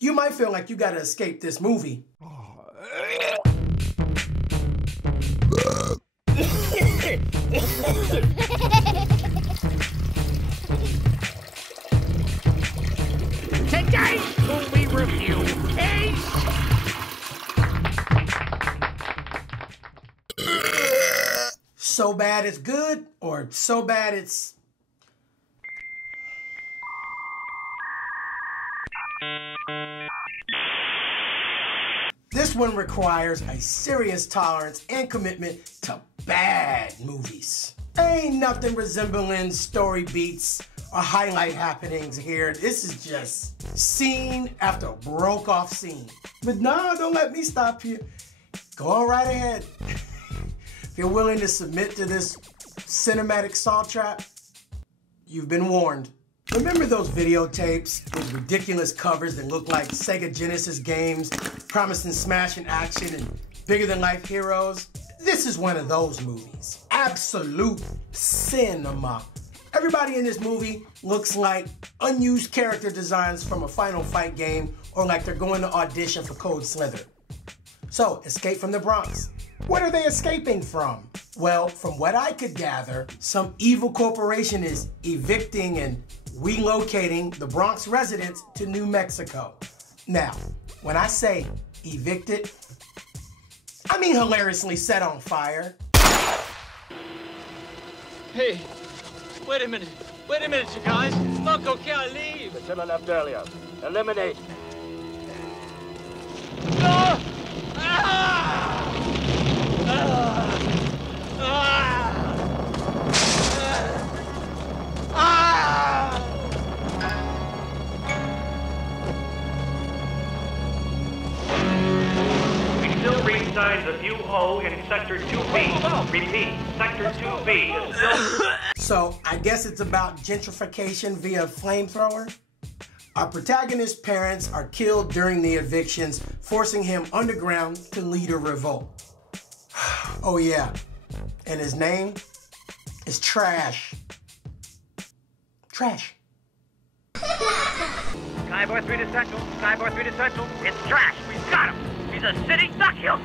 You might feel like you gotta escape this movie. Today's movie review is... So bad it's good, or so bad it's... This one requires a serious tolerance and commitment to bad movies. Ain't nothing resembling story beats or highlight happenings here. This is just scene after broke off scene. But no, don't let me stop you. Go on right ahead. If you're willing to submit to this cinematic saw trap, you've been warned. Remember those videotapes with ridiculous covers that look like Sega Genesis games, promising smash and action and bigger-than-life heroes? This is one of those movies. Absolute cinema. Everybody in this movie looks like unused character designs from a Final Fight game, or like they're going to audition for Code Slither. So, Escape from the Bronx. What are they escaping from? Well, from what I could gather, some evil corporation is evicting and relocating the Bronx residents to New Mexico. Now, when I say evicted, I mean hilariously set on fire. Hey, wait a minute, you guys. Loco can't leave. The killer left earlier. Eliminate. No! Ah! Ah! Ah! Ah! We still read signs of UO in Sector 2B. Repeat, Sector 2B is still... So, I guess it's about gentrification via flamethrower? Our protagonist's parents are killed during the evictions, forcing him underground to lead a revolt. Oh yeah, and his name is Trash. Trash. Skyboy 3 to Central, Skyboy 3 to Central. It's Trash, we've got him. He's a sitting duckhill.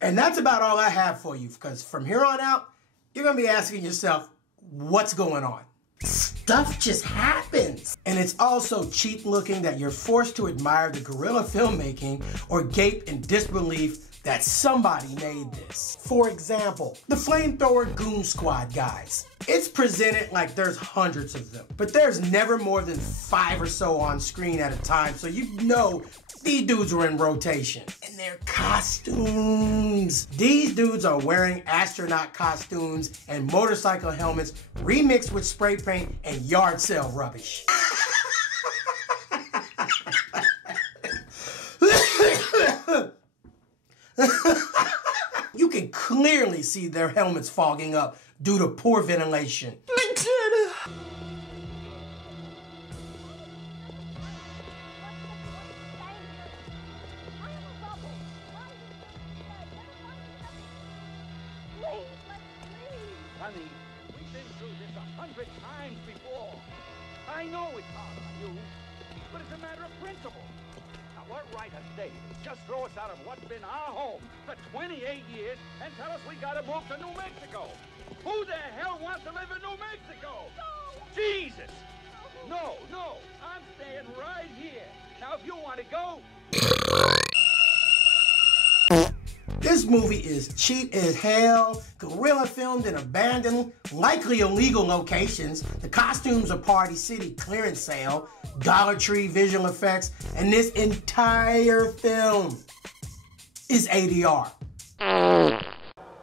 And that's about all I have for you, because from here on out, you're going to be asking yourself, what's going on? Stuff just happens. And it's also cheap looking that you're forced to admire the guerrilla filmmaking or gape in disbelief that somebody made this. For example, the Flamethrower Goon Squad guys. It's presented like there's hundreds of them, but there's never more than 5 or so on screen at a time, so you know these dudes were in rotation. And their costumes. These dudes are wearing astronaut costumes and motorcycle helmets remixed with spray paint and yard sale rubbish. You can clearly see their helmets fogging up due to poor ventilation. Honey, we've been through this 100 times before. I know it's hard on you, but it's a matter of principle. Now, what right has they just throw us out of what's been our home for 28 years and tell us we gotta move to New Mexico? Who the hell wants to live in New Mexico? No. Jesus! No, I'm staying right here. Now, if you want to go... This movie is cheap as hell, guerrilla filmed in abandoned, likely illegal locations. The costumes are Party City clearance sale, Dollar Tree visual effects, and this entire film is ADR.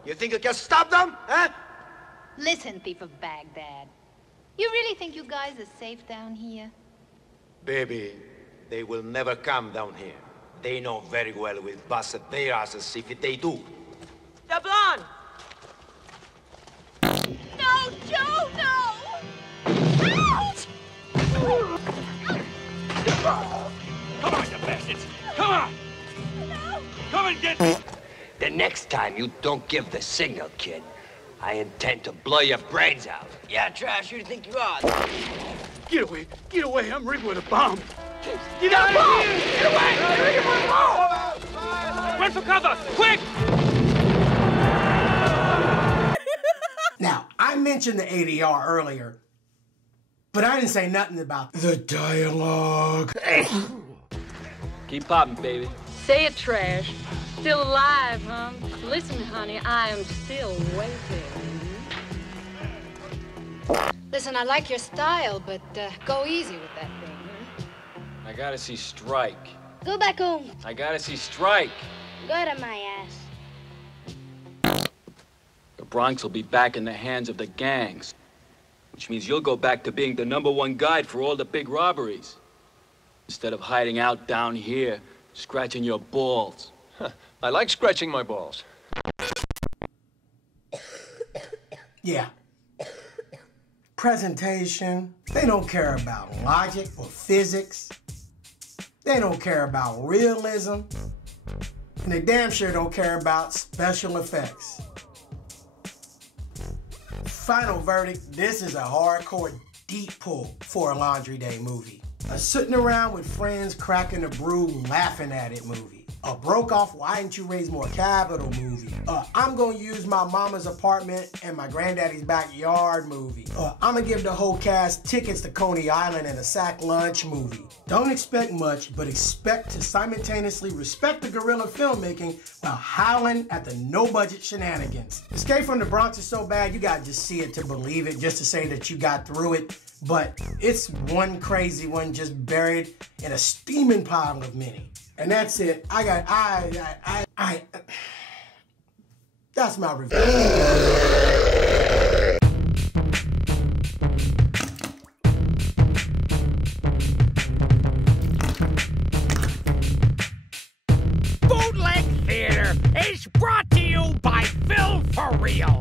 You think you can stop them, huh? Listen, thief of Baghdad. You really think you guys are safe down here? Baby, they will never come down here. They know very well with busted their asses if they do. The blonde! No, Joe, no! Ouch! Come on, you bastards! Come on! No! Come and get... The next time you don't give the signal, kid, I intend to blow your brains out. Yeah, Trash, who do you think you are? Get away! Get away! I'm rigged with a bomb! Get out of here! Get away! Run for cover! Quick! Now, I mentioned the ADR earlier, but I didn't say nothing about the dialogue. Keep popping, baby. Say it, Trash. Still alive, huh? Listen, honey, I am still waiting. Listen, I like your style, but go easy with that thing, huh? I gotta see Strike. Go back home. I gotta see Strike. Go to my ass. The Bronx will be back in the hands of the gangs, which means you'll go back to being the #1 guide for all the big robberies, instead of hiding out down here, scratching your balls. I like scratching my balls. Yeah. Presentation. They don't care about logic or physics. They don't care about realism. And they damn sure don't care about special effects. Final verdict, this is a hardcore deep pull for a Laundry Day movie. A sitting around with friends cracking a brew laughing at it movie. A broke off why didn't you raise more capital movie. I'm gonna use my mama's apartment and my granddaddy's backyard movie. I'm gonna give the whole cast tickets to Coney Island and a sack lunch movie. Don't expect much, but expect to simultaneously respect the guerrilla filmmaking while howling at the no-budget shenanigans. Escape from the Bronx is so bad, you gotta just see it to believe it, just to say that you got through it. But it's one crazy one just buried in a steaming pile of many. And that's it. That's my review. Bootleg Theater is brought to you by Phil for Real.